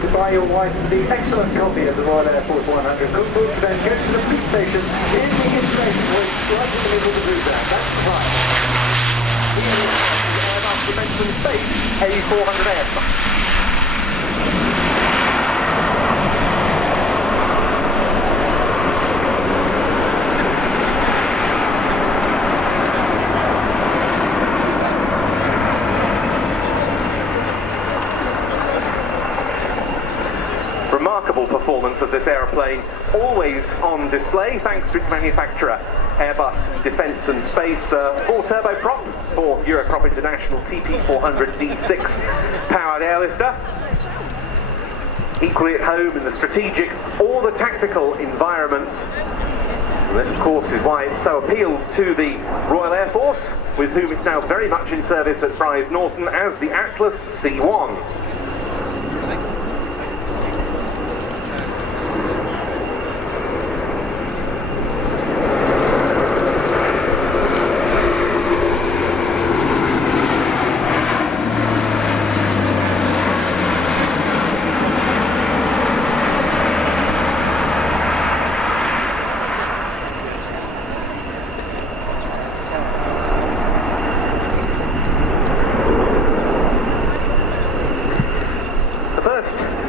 to buy your wife the excellent copy of the Royal Air Force 100 cookbook, then go to the police station in the information where it's right in the middle of the blue bag. That's right. Here is Airbus Defence and Space A400M. Remarkable performance of this aeroplane, always on display thanks to its manufacturer Airbus Defence and Space 4-turboprop for Europrop International TP400D6 powered airlifter. Equally at home in the strategic or the tactical environments. And this of course is why it's so appealed to the Royal Air Force, with whom it's now very much in service at Brize Norton as the Atlas C1.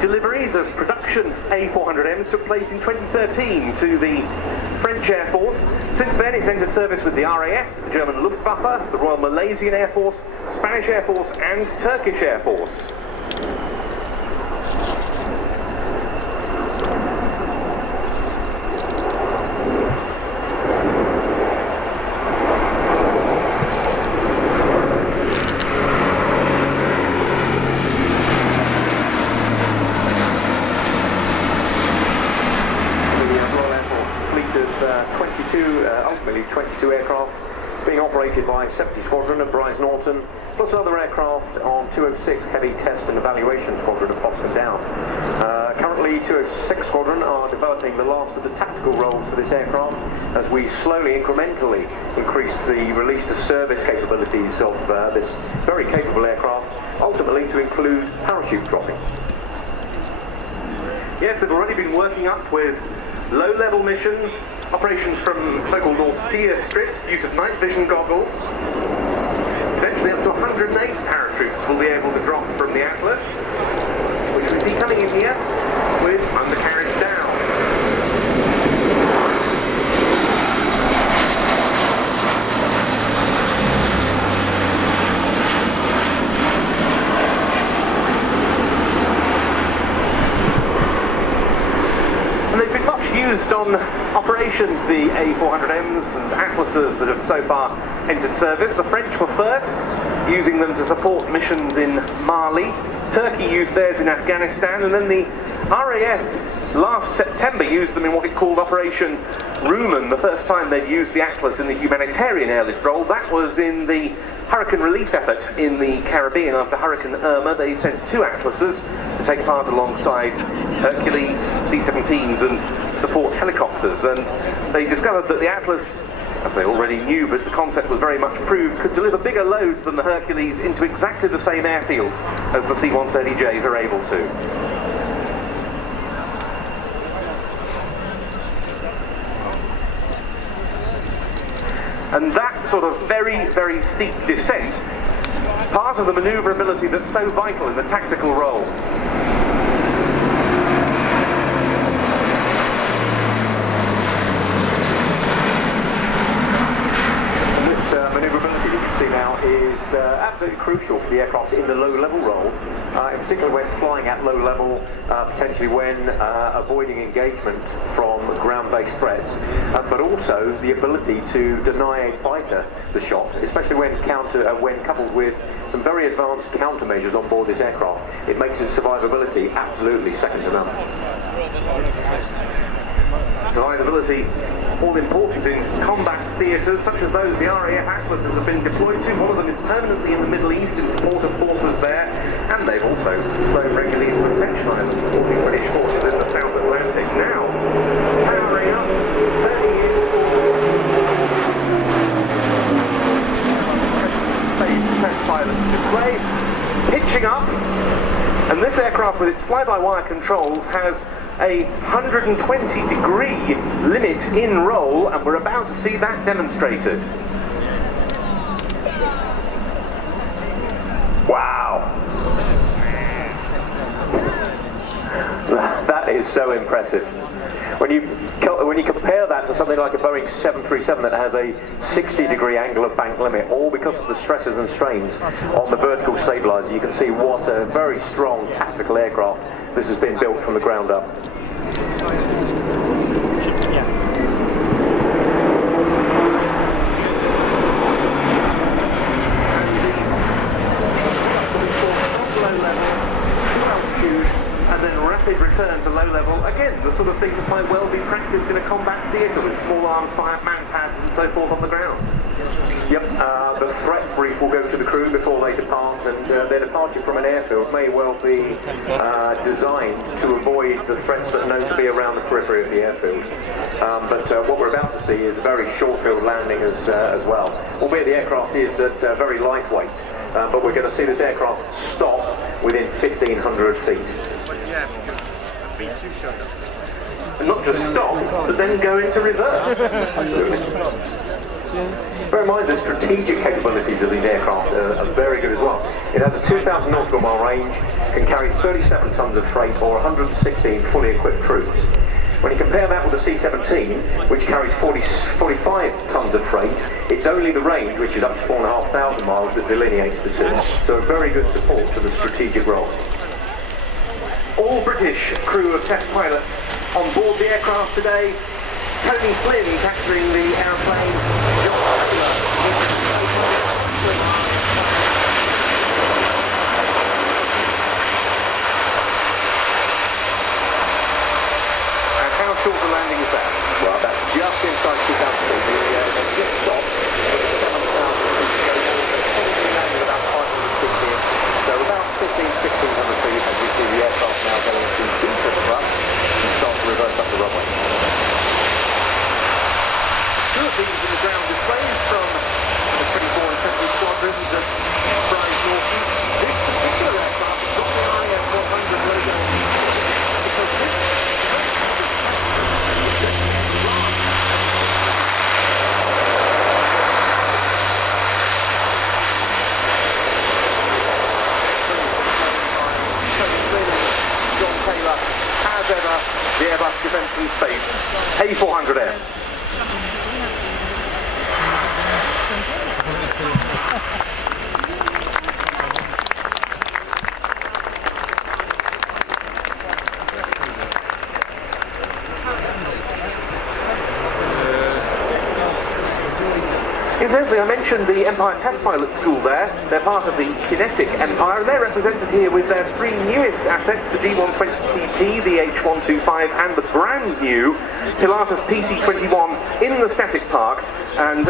Deliveries of production A400Ms took place in 2013 to the French Air Force. Since then it's entered service with the RAF, the German Luftwaffe, the Royal Malaysian Air Force, Spanish Air Force and Turkish Air Force. Ultimately 22 aircraft being operated by 70 Squadron at Brize Norton, plus other aircraft on 206 Heavy Test and Evaluation Squadron at Boston Down. Currently 206 Squadron are developing the last of the tactical roles for this aircraft as we slowly, incrementally increase the release to service capabilities of this very capable aircraft, ultimately to include parachute dropping. Yes, they've already been working up with low-level missions, operations from so-called austere strips, use of night vision goggles. Eventually up to 108 parachutes will be able to drop from the Atlas, which we see coming in here with undercarriage down. And they've been much used on operations, the A400Ms and Atlases that have so far entered service. The French were first, using them to support missions in Mali. Turkey used theirs in Afghanistan, and then the RAF last September used them in what it called Operation Rumen, the first time they'd used the Atlas in the humanitarian airlift role. That was in the hurricane relief effort in the Caribbean after Hurricane Irma. They sent 2 Atlases to take part alongside Hercules, C-17s and support helicopters, and they discovered that the Atlas, as they already knew, but the concept was very much proved, could deliver bigger loads than the Hercules into exactly the same airfields as the C-130Js are able to. And that sort of very, very steep descent, part of the manoeuvrability that's so vital in the tactical role. Manoeuvrability that you see now is absolutely crucial for the aircraft in the low-level role, in particular when flying at low level, potentially when avoiding engagement from ground-based threats, but also the ability to deny a fighter the shot, especially when coupled with some very advanced countermeasures on board this aircraft. It makes its survivability absolutely second to none. Survivability all important in combat theatres such as those the RAF Atlases have been deployed to. One of them is permanently in the Middle East in support of forces there, and they've also flown regularly into Ascension Island supporting British forces in the South Atlantic. Now, powering up, turning in, Space test pilots display, pitching up, and this aircraft aircraft, with its fly-by-wire controls, has a 120-degree limit in roll, and we're about to see that demonstrated. Wow! That is so impressive. When you compare that to something like a Boeing 737 that has a 60-degree angle of bank limit, all because of the stresses and strains on the vertical stabilizer, you can see what a very strong tactical aircraft this has been built from the ground up. And then rapid return to low level. Again, the sort of thing that might well be practiced in a combat theatre with small arms, fire, man pads and so forth on the ground. Yep, the threat brief will go to the crew before they depart, and their departure from an airfield may well be designed to avoid the threats that are known to be around the periphery of the airfield. But what we're about to see is a very short-field landing as well, albeit the aircraft is very lightweight. But we're going to see this aircraft stop within 1,500 feet. And not just stop, but then go into reverse. Bear in mind the strategic capabilities of these aircraft are very good as well. It has a 2,000 nautical mile range, can carry 37 tons of freight or 116 fully equipped troops. When you compare that with the C-17, which carries 45 tons of freight, it's only the range, which is up to 4,500 miles, that delineates the two. So a very good support to the strategic role. All British crew of test pilots on board the aircraft today. Tony Flynn capturing the aeroplane. And how short a landing is that? Well, that's just inside 2,000 feet. The ship stopped at 7,000 feet. Probably landed about 550 feet. So about 1,500 feet as we see the aircraft now going to deeper thrust and start to reverse up the runway. Two of these in the ground displays from the 24 and 70 squadrons of Bryce Norton. This particular aircraft has got the RIAT 400 logo because this John Taylor, as ever, the Airbus Defence and Space A400M. Incidentally, I mentioned the Empire Test Pilot School there. They're part of the Kinetic Empire, and they're represented here with their three newest assets, the G120TP, the H125, and the brand new Pilatus PC-21 in the static park. And